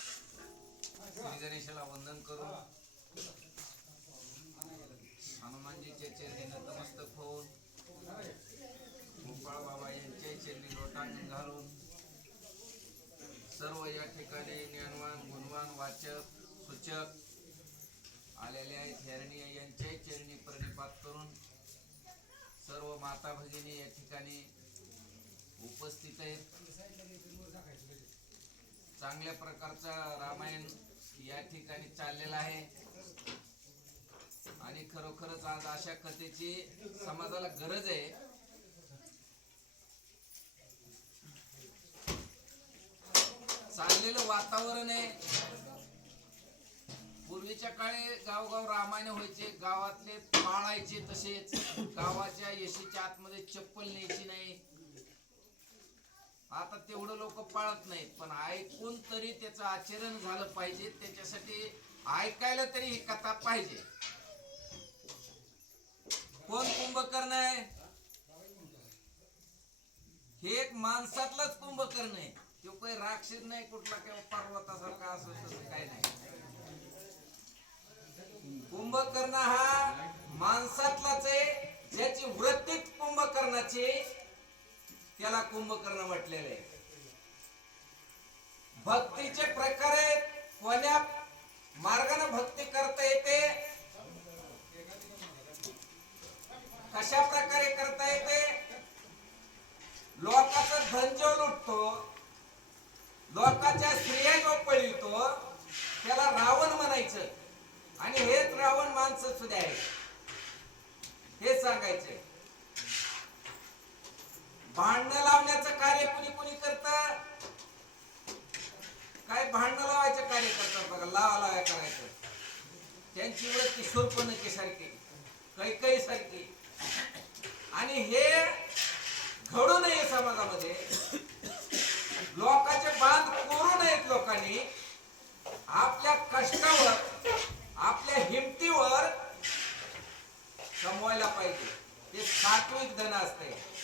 श्री गणेशाला वंदन करून हनुमानजीचे चरणी नतमस्तक होऊन गोपाळ बाबा यांच्या चरणी लोटांगण घालून सर्व या ठिकाणी ज्ञानवान गुणवान वाचक सूचक आलेले आहेत. हेरणीय यांच्याही चरणी प्रणिपात करून सर्व माता भगिनी या ठिकाणी उपस्थित आहेत. चांगल्या प्रकारचा रामायण या ठिकाणी चाललेला आहे. आणि खरोखरच आज अशा कथेची समाजाला गरज आहे. चाललेलं वातावरण आहे. पूर्वीच्या काळी गावगाव रामायण व्हायचे गावातले पाळायचे तसेच गावाच्या येशीच्या आतमध्ये चप्पल न्यायची नाही आता तेवढं लोक पाळत नाहीत पण ऐकून तरी त्याचं आचरण झालं पाहिजे. त्याच्यासाठी ऐकायला तरी ही कथा पाहिजे. कोण कुंभकर्ण आहे? हे एक माणसातलाच कुंभकर्ण आहे. तो काही राक्षस नाही कुठला किंवा पर्वतासारखा असं तसं काही नाही. कुंभकर्ण हा माणसातलाच आहे ज्याची वृत्तीच कुंभकर्णाची त्याला कुंभकर्ण म्हटलेले आहे. भक्तीचे प्रकार आहेत. कोण्या मार्गाने भक्ती करता येते? कशा प्रकारे करता येते? लोकाचा धन जो लुटतो लोकांच्या स्त्रिया जो पळवितो त्याला रावण म्हणायचं. आणि हेच रावण माणसं सुद्धा आहे हे सांगायचे भांडणं लावण्याचं कार्य कुणी कुणी करत? काय भांडणं लावायचं कार्य करतात बघा लावा लावा करायचं. त्यांची वृत्ती शूर्पणखी सारखी कैकई सारखी. आणि हे घडू नये समाजामध्ये. लोकांचे बांध कोरू नयेत लोकांनी. आपल्या कष्टावर आपल्या हिमतीवर कमवायला पाहिजे. ते सात्विक धन असते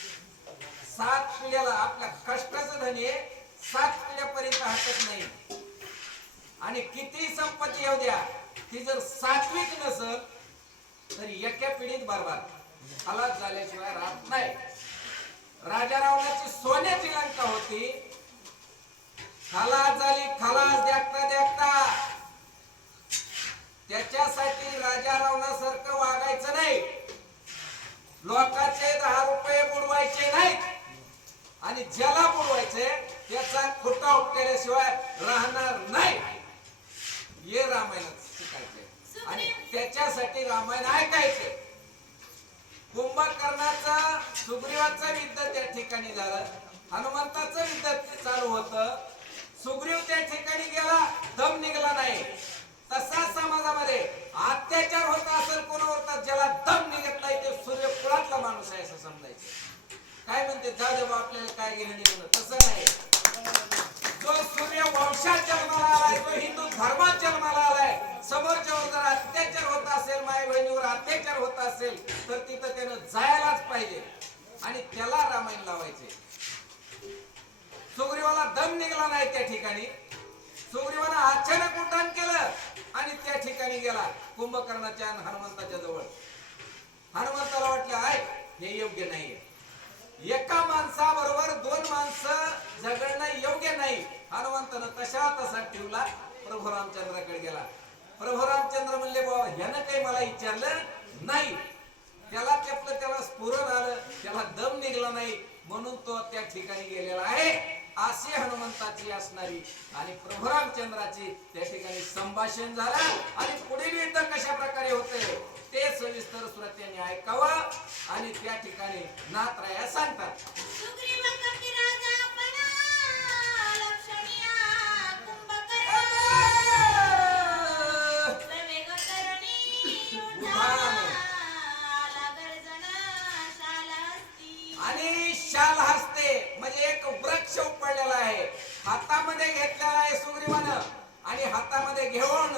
सात पिढ्याला आपल्या कष्टाचं धन सात पिढ्यापर्यंत हटत नाही. आणि किती संपत्ती येऊ द्या ती जर सात्विक नसल तर एका पिढीत बरबाद. खलास झाल्याशिवाय राहत नाही. राजा रावणाची सोन्याची लंका होती. खलास झाली खलास देखता देखता. त्याच्यासाठी राजा रावणासारखं वागायचं नाही. लोकांचे दहा रुपये बुडवायचे नाहीत. आणि ज्याला बुडवायचे त्याचा खोटा केल्याशिवाय राहणार नाही. हे रामायणात शिकायचे. आणि त्याच्यासाठी रामायण ऐकायचे. कुंभकर्णाचा सुग्रीवाचं युद्ध त्या ठिकाणी झालं. हनुमंताचं युद्ध चालू होतं. सुग्रीव त्या ठिकाणी गेला दम निघला नाही. तसा समाजामध्ये अत्याचार होत असेल कोणावर ज्याला दम निघत नाही ते सूर्यकुळातला माणूस आहे असं समजायचं. काय म्हणते? जाऊ दे बा, आपल्याला काय घेणं निघणं तसं नाही. जो सूर्य वंशात जन्माला आलाय तो हिंदू धर्मात जन्माला आलाय. समोरच्यावर जर अत्याचार होत असेल माय बहिणीवर अत्याचार होत असेल तर तिथं त्यानं जायलाच पाहिजे. आणि त्याला रामायण लावायचे सुग्रीवाला दम निघाला नाही त्या ठिकाणी. सुग्रीवानं अचानक उड्डाण केलं आणि त्या ठिकाणी गेला कुंभकर्णाच्या आणि हनुमंताच्या जवळ. हनुमंताला वाटलं आय हे योग्य नाहीये. एका माणसाबरोबर दोन माणसं झगडणं योग्य नाही. हनुमंतनं तशा तसा ठेवला प्रभू रामचंद्राकडे गेला. प्रभू रामचंद्र म्हणले बाबा ह्यानं काही मला विचारलं नाही. त्याला त्यातलं त्याला स्फुरण आलं त्याला दम निघला नाही म्हणून तो त्या ठिकाणी गेलेला आहे. अशी हनुमंताची असणारी आणि प्रभू रामचंद्राची त्या ठिकाणी संभाषण झालं. आणि पुढील युद्ध कशा प्रकारे होते ते सविस्तर श्रोत्यांनी ऐकावं. आणि त्या ठिकाणी नात्राया सांगतात. हातामध्ये घेऊन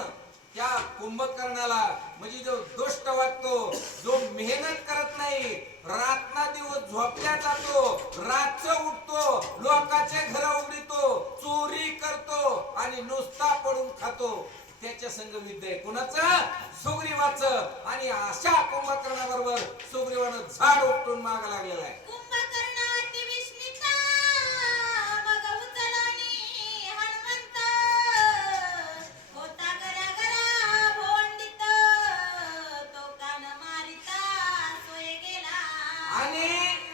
त्या कुंभकर्णाला म्हणजे जो दुष्ट वागतो जो मेहनत करत नाही रातना दिवस झोपल्या जातो रात्र उठतो लोकांचे घर उघडतो चोरी करतो आणि नुसता पडून खातो. त्याच्या संघ विद्य आहे. कुणाचं? सुग्रीवाच. आणि अशा कुंभकर्णाबरोबर सुग्रीवान झाड उपटून माग लागलेला आहे. आणि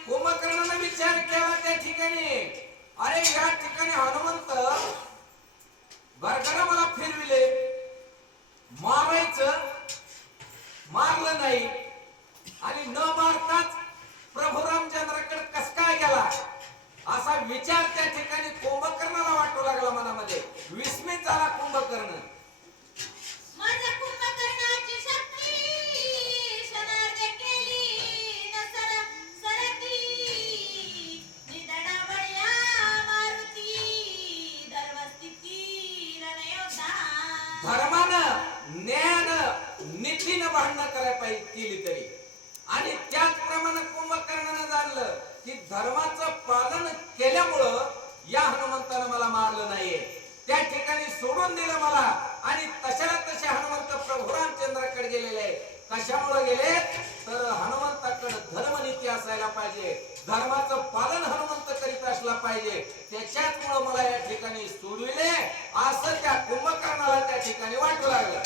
कुंभकर्णाने विचार केला त्या ठिकाणी. अरे या ठिकाणी हनुमंत बरगडा मला फिरविले. मारायचं मारलं नाही. आणि न मारताच प्रभू रामचंद्राकडे कस काय गेला? असा विचार त्या ठिकाणी कुंभकर्णाला वाटू लागला मनामध्ये. विस्मित झाला कुंभकर्ण. भांडणं करायला पाहिजे केली तरी. आणि त्याचप्रमाणे कुंभकर्णानं जाणलं की धर्माचं पालन केल्यामुळं या हनुमंतानं मला मारलं नाहीये. त्या ठिकाणी सोडून दिलं मला. आणि तशाला तसे हनुमंत प्रभू रामचंद्राकडे गेलेले कशामुळे गेले? तर हनुमंताकडे धर्मनीती असायला पाहिजे. धर्माचं पालन हनुमंत करीत असला पाहिजे. त्याच्याच मुळे मला या ठिकाणी सोडविले असं त्या कुंभकर्णाला त्या ठिकाणी वाटू लागलं.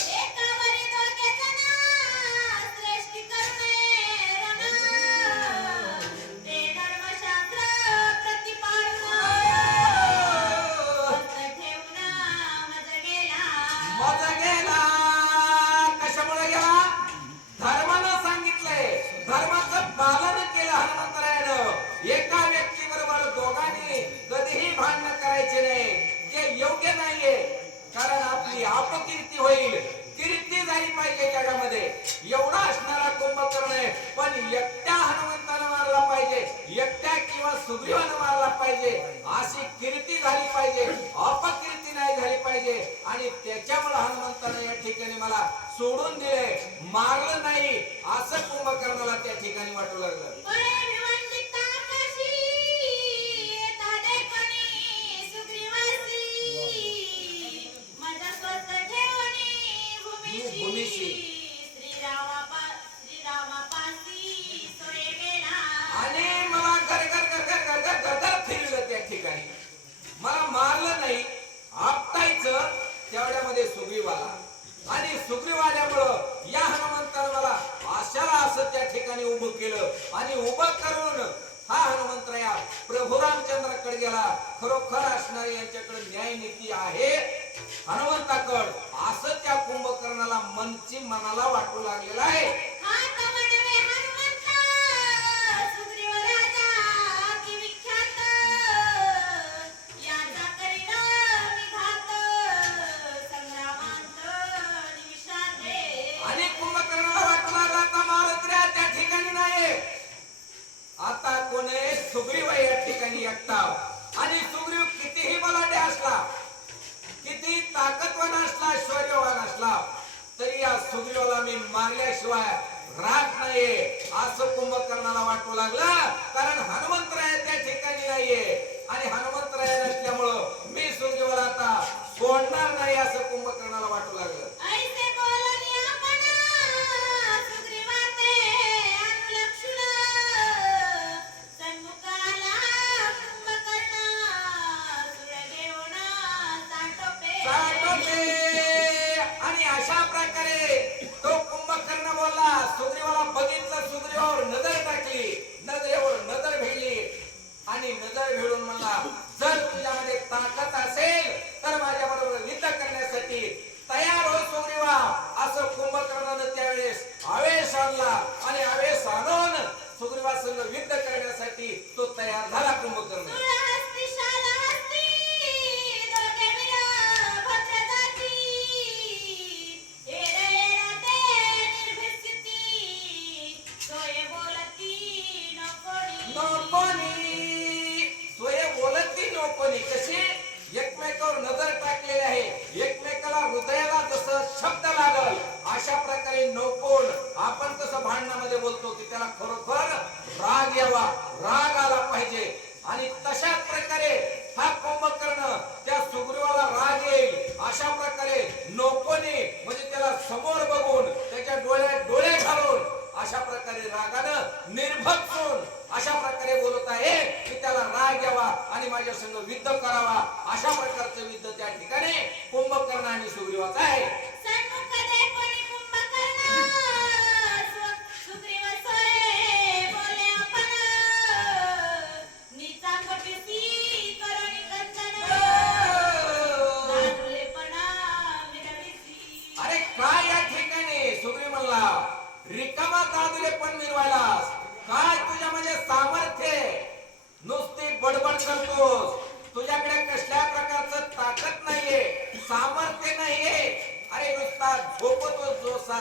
शिवाय राहत नाहीये. असं कुंभकर्णाला वाटू लागला कारण हनुमंतराय त्या ठिकाणी नाहीये. आणि हनुमंत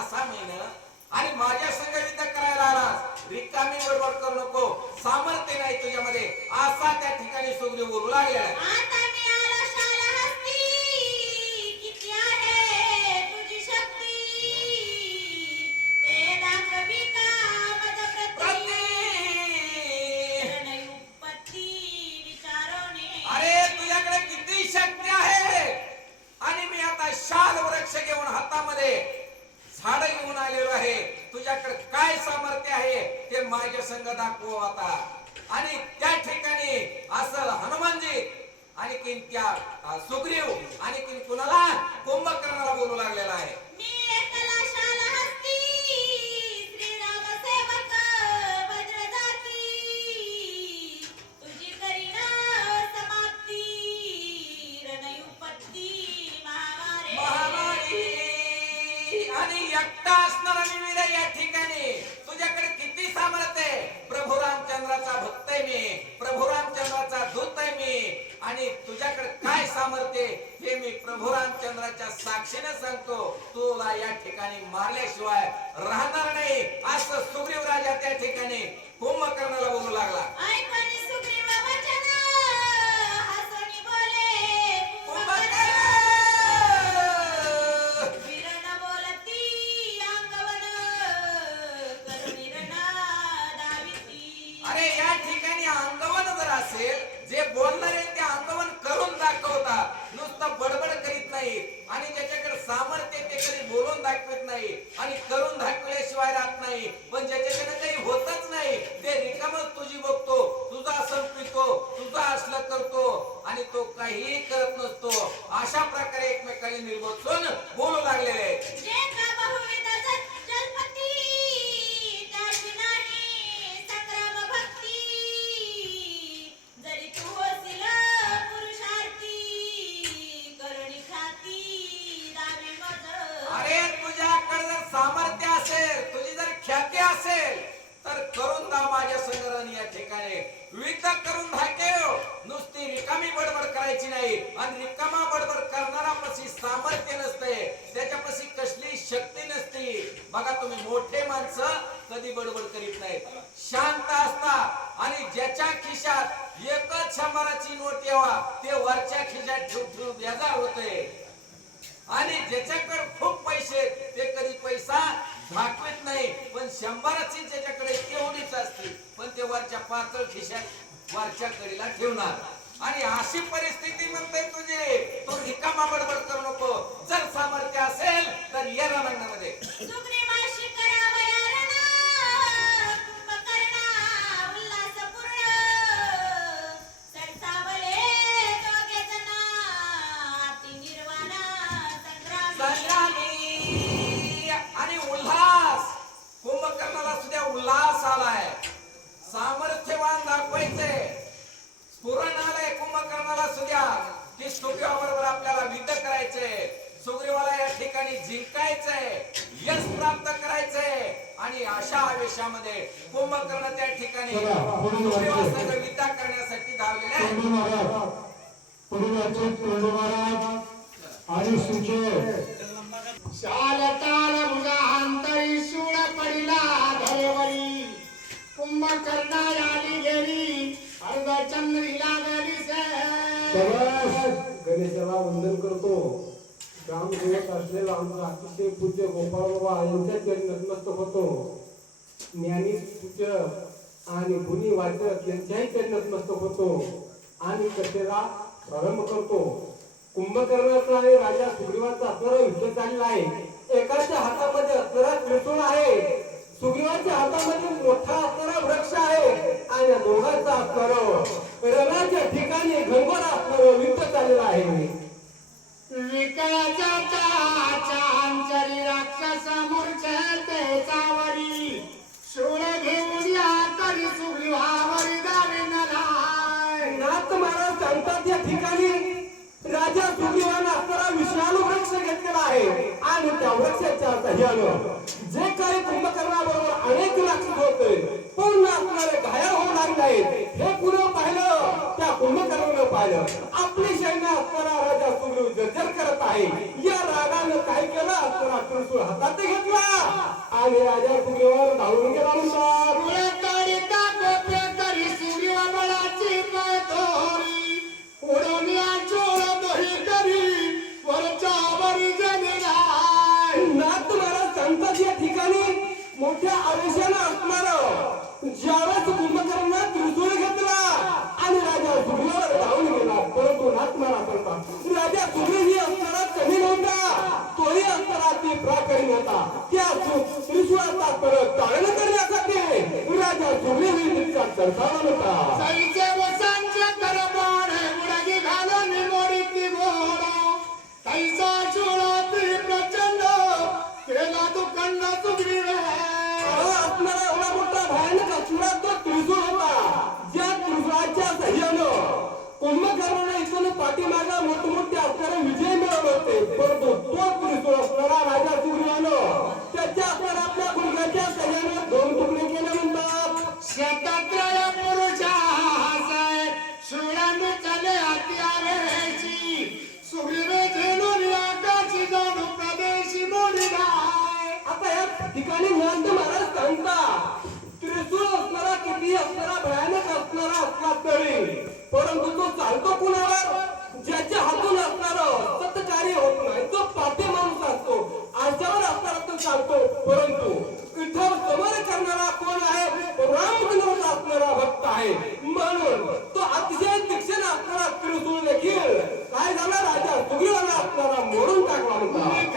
सहा सहा महिना आणि माझ्या संग युद्ध करायला आलास रिकामी बडबड करू नको. सामर्थ्य नाही तुझ्यामध्ये. असा त्या ठिकाणी सुग्री बोलू लागलेला आहे शाल वृक्ष घेऊन हातामध्ये झाड घेऊन आलेलो आहे तुझ्याकडे काय सामर्थ्य आहे ते माझ्या संग दाखव आता. आणि त्या ठिकाणी असं हनुमानजी आणि किन त्या सुग्रीव आणि किन कुणाला? कुंभकर्णाला बोलू लागलेला आहे. कधी नाही. आणि करून ठिकाणी करून दाखव हो. नुसती रिकामी बडबड करायची नाही. आणि रिकामा बडबड करणारापाशी सामर्थ्य नसते. त्याच्यापाशी कसली शक्ती नसते. बघा तुम्ही मोठे माणसं कधी बडबड करीत नाहीत. शांत असता आणि ज्याच्या खिशात एकच शंभराची नोट येवा ते वरच्या खिशात ठेवून ठेवून बेजार होते आणि ज्याच्याकडे खूप पैसे ते कधी पैसा दाखवत नाही पण शंभराची ज्याच्याकडे तेवढीच असते पण ते वरच्या पातळ खिशात वरच्या कडीला ठेवणार. आणि अशी परिस्थिती म्हणते तुझी तो रिकामा बडबड करू नको. जर सामर्थ्य असेल तर ये रणांगणामध्ये गणेशाला वंदन करतो. ग्रामसेवक असलेला आमचा अतिशय पूज्य गोपाळ बाबा यांच्या चरणी नतमस्तक होतो. ज्ञानी पूज्य आणि गुणी वाचक यांच्याही चरणी नतमस्तक होतो. आणि कथेला प्रारंभ करतो. कुंभकर्णाचा आणि राजा सुग्रीवाचा असणारा युद्ध चाललेला आहे. एकाच्या हातामध्ये असणारा त्रिशूळ आहे. सुग्रीवाच्या हातामध्ये मोठा असणारा वृक्ष आहे. आणि दोघांचा असणारा रणाच्या ठिकाणी घरभरा पर्व युद्ध चाललेला आहे घेऊन या नाथ महाराज ठिकाणी राजा सुग्रीवान असणारा विषाणू वृक्ष घेतलेला आहे आणि त्या वृक्षाच्या जे काही कुंभकर्णाबरोबर अनेक राक्षस होते पूर्ण असणारे घायल होऊ लागले आहेत. आहे. या रागानं काय केलं? तर आपण तो हातात घेतला. Salva Natal. ठिकाणी नंद महाराज सांगता त्रिशूळ असणारा किती असणारा भयानक असणारा असला तरी परंतु तो चालतो कुणावर? ज्याच्या हातून असणार सत्कार्य होत नाही. तो पाठी माणूस असतो. आशावर असणारा तो चालतो. परंतु इथं समर करणारा कोण आहे? रामचंद्र असणारा भक्त आहे. म्हणून तो अतिशय शिक्षण असणारा त्रिशूळ देखील. काय झाला राजा? सुग्रीवाला असणारा मोडून टाकला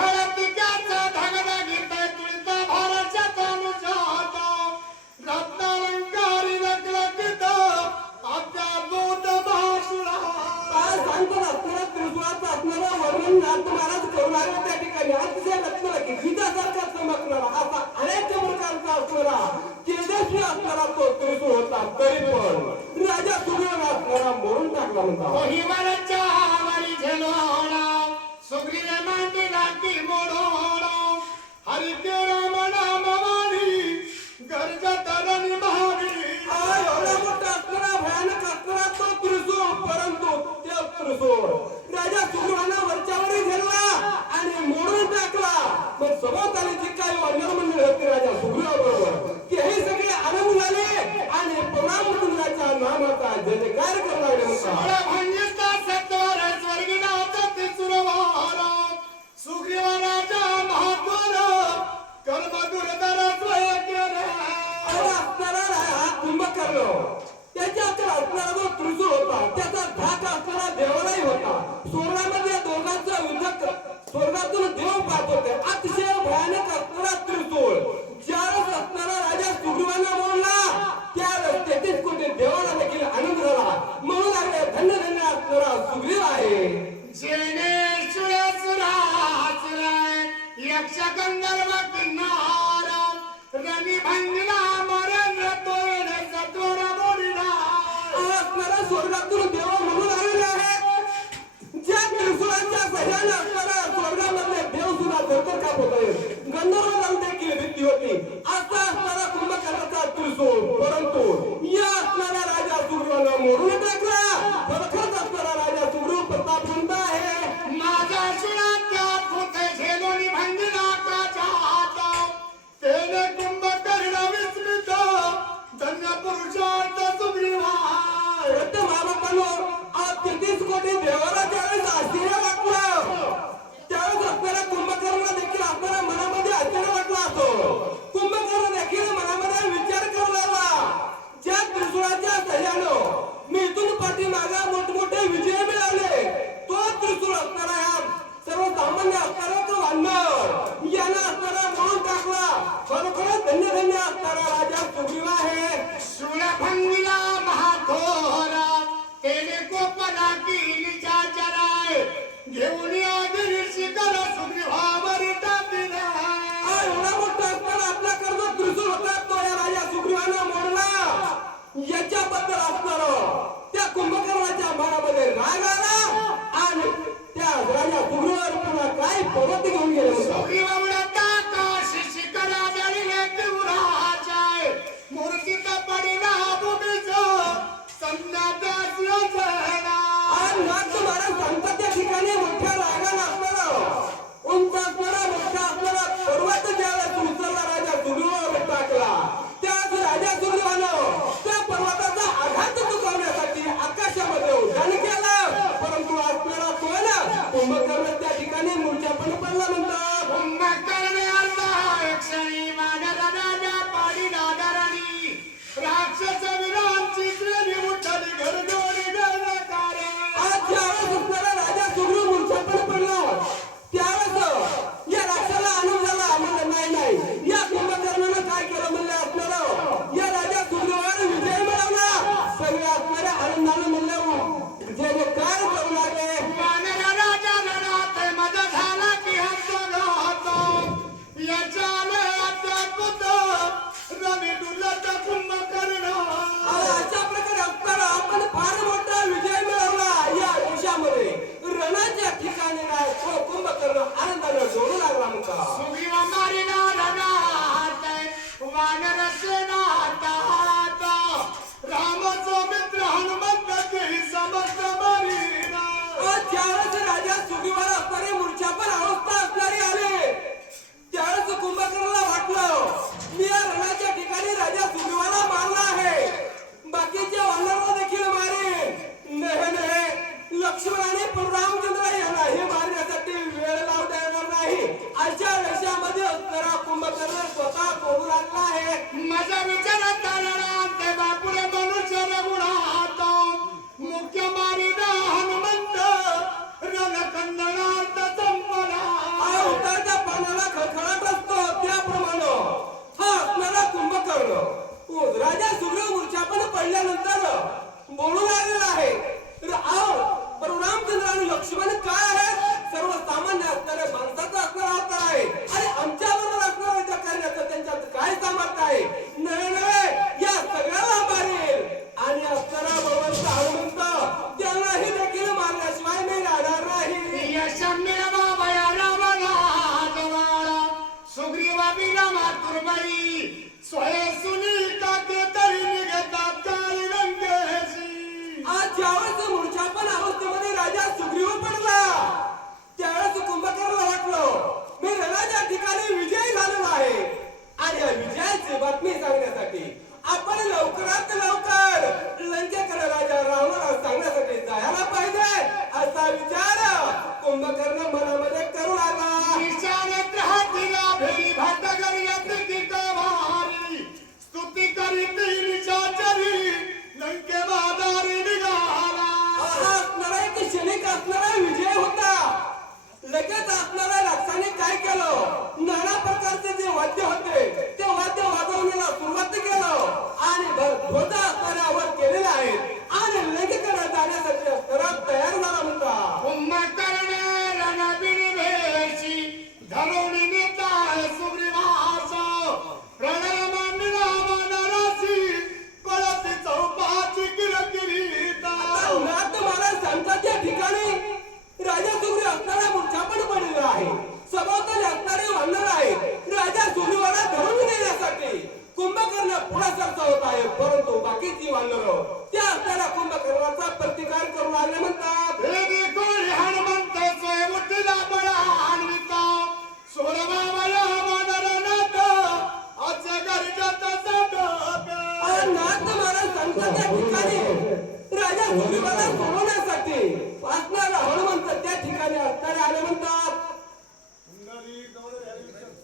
राक्षसी असणारा तो त्रिसूळ होता तरी पण राजा सुग्रीव असणारा मोडून टाकला होता हिवाळ्याच्या हवारी त्या त्रिसूळ. राजा सुग्रीवाना वरच्यावरही झेलला आणि मोडून टाकला. मग सभोवताली जी काही वर्णन मंडळ होती राजा सुग्रीवाबरोबर आणि पुन्हा मुकुंदाच्या नामाचा जयकार करू लागले म्हणतात सुग्रीवा の無理だから कुंभकर्णाच्या मनामध्ये राग आला हो, राजा सुग्रीव मूर्छापन पडल्यानंतर बोलू लागलेला आहे. तर राव रामचंद्र आणि लक्ष्मण काय